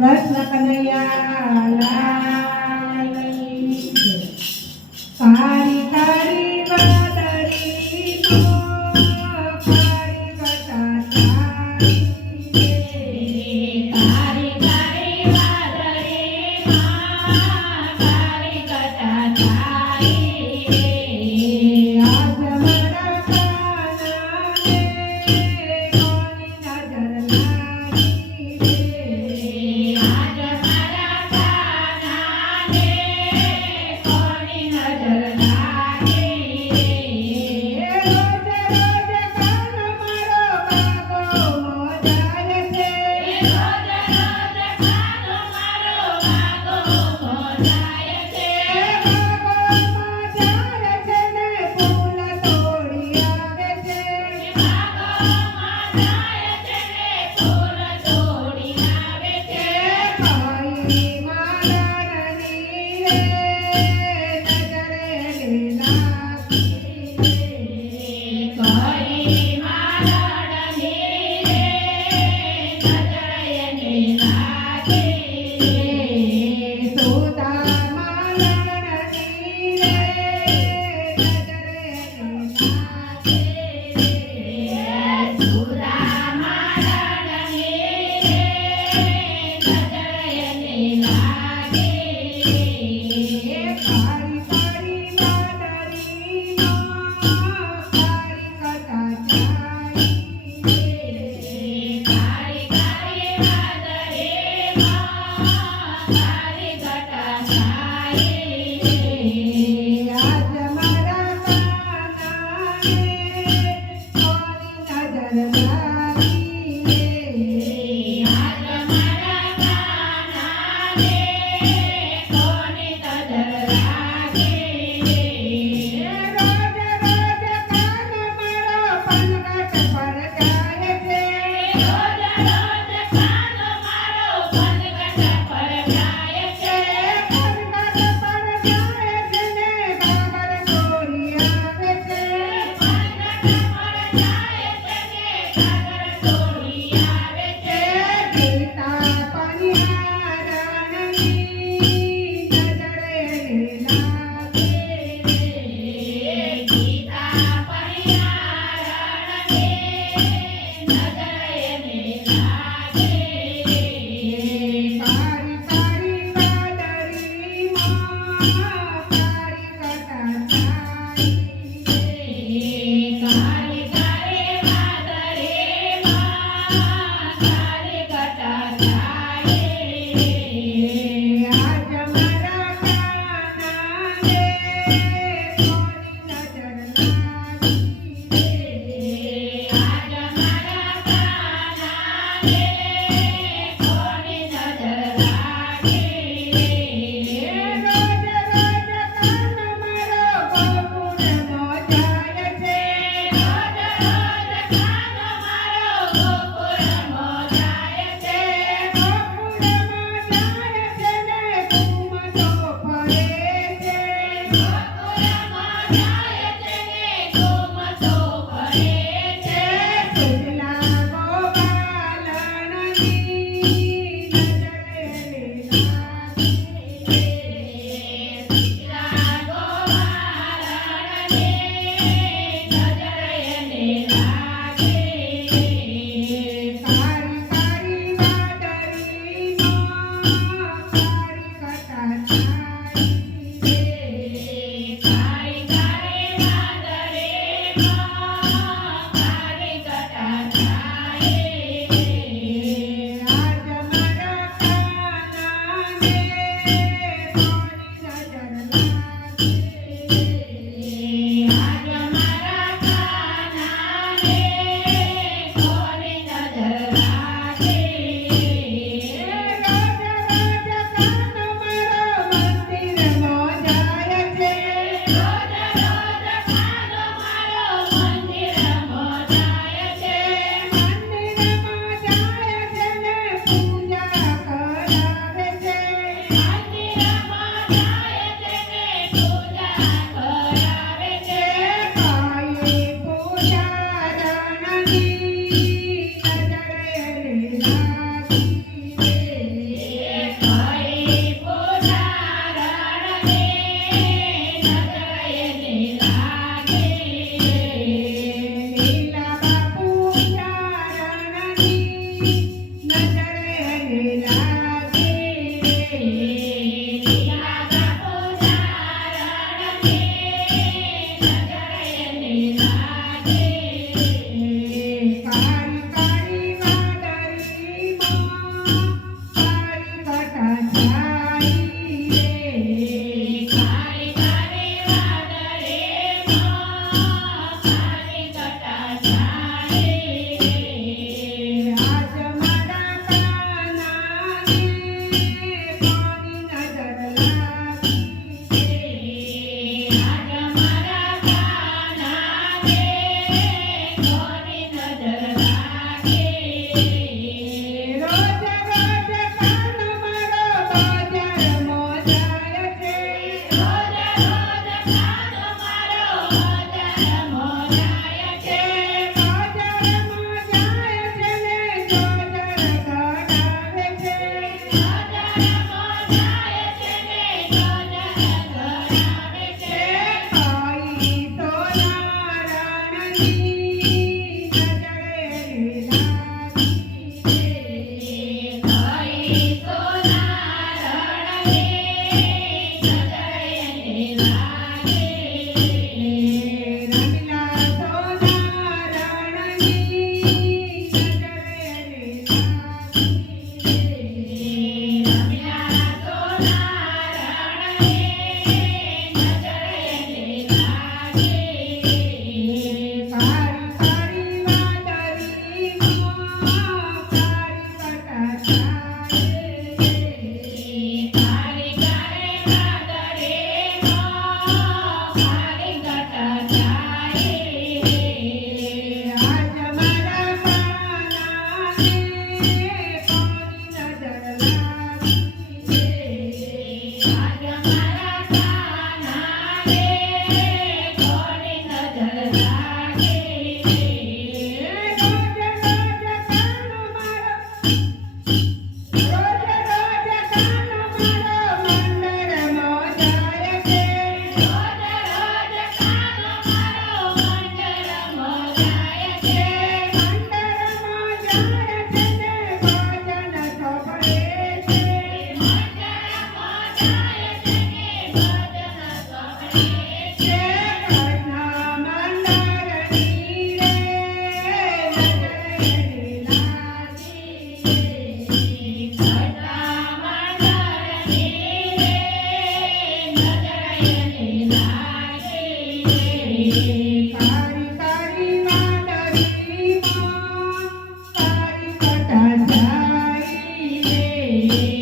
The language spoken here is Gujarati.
કૃષ્ણ કનૈયા લાલની જય. કાળી કાળી વાદળી નો કાળી ઘટા ચાલી રે. કાળી કાળી વાદળી માં કાળી ઘટા ચાલી રે. આજ મારા કાનાને કોની નજર લાગી રે. આજ મારા કાનાને કોની નજર લાગી રે. રોજ રોજ કાન મારો ભાગો જાય છે. રોજ રોજ કાનો મારો ભાગો મોજાય છે. ભાગોમાં જાય છે ને ફૂલ તોડી આવે છે. ભાગોમાં જાય છે ને ફૂલ તોડી આવે છે. કાળી મારણની રે નજરે લાગી રે. કોઈ મારણની રે નજર એને લાગે રે. સુધા મારણની રે નજરે લાગી રે. સુરા મારણની રે નજર એને લાગે રે. કાળી કાળી વાદળીમાં કાળી ઘટા ચાલી રે. કાળી કાળી વાદળીમાં કાળી ઘટા ચાલી રે. આજ મારા કાનાને કોની નજર લાગી રે. આજ મારા કાનાને કોની નજર લાગી રે. રોજ રોજ કાન મારો પનઘટ પર જાય છે. રોજ રોજ કાનો મારો પનઘટ પર જાય છે. પનઘટ પર જાય છે ને બાબર તોડી આવે છે. પનઘટ પર જાય છે ને કાગળ તોડી આવે છે. ગીતા પનિહારણની નજરે લાગે રે. ગીતા પરિહારણની નજર એને લાગે રે. કાળી કાળી વાદળીમાં કાળી ઘટા ચાલી રે. કાળી કાળી વાદળીમાં કાળી ઘટા ચાલી રે. આજ મારા કાનાને કોની નજર લાગી રે. આજ મારા કાનાને કોની નજર લાગી રે. રોજ રોજ કાન મારો ગોકુળમાં જાય છે. રોજ રોજ કાનો મારો ગોકુળમાં જાય છે. ગોકુળમાં જાય છે ને ઘૂમતો ફરે છે. ગોકુળમાં જાય છે ને ઘૂમતો ફરે છે. સુજલા ગોપાલનની નજરે લાગી રે. સીતા ગોવાળાની નજર એને લાગે રે. કાળી કાળી વાદળીમાં કાળી ઘટા ચાલી રે. કાળી કાળી વાદળીમાં કાળી ઘટા ચાલી રે. આજ મારા કાનાને કોની નજર લાગી રે. આજ મારા કાનાને કોની નજર લાગે રે. રોજ રોજ કાન મારો મંદિરમાં જાય છે. રોજ રોજ કાનો મારો કોની નજર લાગે રોજ રોજ કાન મારો બજારમાં જાય છે રોજ રોજ કાનો મારો બજારમાં જાય છે બજારમાં જાય છે ને ચોદર કઢાવે છે બજારમાં જાય છે ને ચોદર કઢાવે છે ભાઈ તો નારાયણની નજરે લાગી ભાઈ સોનારણની નજરે લાગે રમીલા તો નારાયણની નજરે લાગી રમ્યા સોનારણની નજરે લાગે કાળી કાળી વાદળીમાં કાળી કટા કાળી કાળે વાદળેમાં કાળી ઘટા જાય આજ મારા કાનાને કોની નજર લાગી આજ મારા કાનાને કોની નજર લાગે રોજ રોજ કાનો મારો મંદિરમાં જાય છે રોજ રોજ કાનો મારો મંડળમાં જાય છે મંદિરમાં જાય છે ને ભજન સાંભળે છે મંડળમાં જાય છે ને ભજન સાંભળે છે કૃષ્ણ મંદિરની રે નજરે લાગી ઘટા મંડળની રે નજરે લાગે કાળી કાળી વાદળીમાં કાળી કટા જાય રે